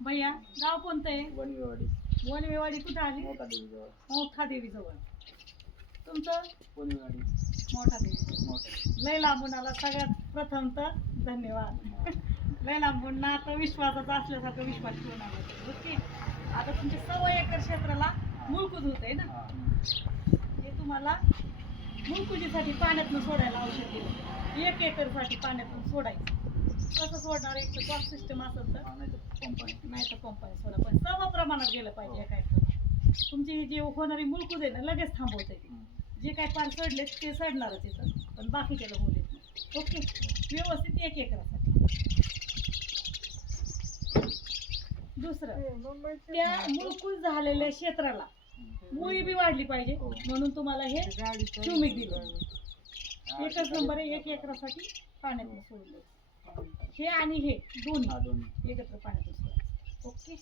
भैया गाव कोणतं आहे? वनवेवाडी. वनवेवाडी कुठं आली? मोठा देवीजवळ. मोठा देवी जवळ. तुमचं? वनवेवाडी. मोठा देवी. मोठा. लय लांबून आला. सगळ्यात प्रथम तर धन्यवाद. लय लांबून ना तर विश्वासाचा असल्यासारखं विश्वास ठेवून आला. ओके. आता तुमच्या 1.25 एकर क्षेत्राला मुळकुज होत आहे ना. हे तुम्हाला मुळकुजीसाठी पाण्यातून सोडायला औषध दिलं. 1 एकरसाठी पाण्यातून सोडायचं. कसं सोडणार? एक तर पंप सिस्टम असेल तर, नाही तर पंपाने सोडा. पण सम प्रमाणात गेलं पाहिजे एका एकराला. तुमची ही जी होणारी मुळकुज आहे ना लगेच थांबवते. जे काय पान सडले ते सडणारच येतं, पण बाकी केलं होऊ देत नाही. ओके. व्यवस्थित 1 एकरासाठी. दुसरं, त्या मुळकुज झालेल्या क्षेत्राला मुळी बी वाढली पाहिजे म्हणून तुम्हाला हे ह्युमिक दिलं. एकच नंबर आहे. 1 एकरासाठी पाण्यातून सोडलं. हे आणि हे दोन्ही एकत्र पाण्यातून सोडायचं. ओके.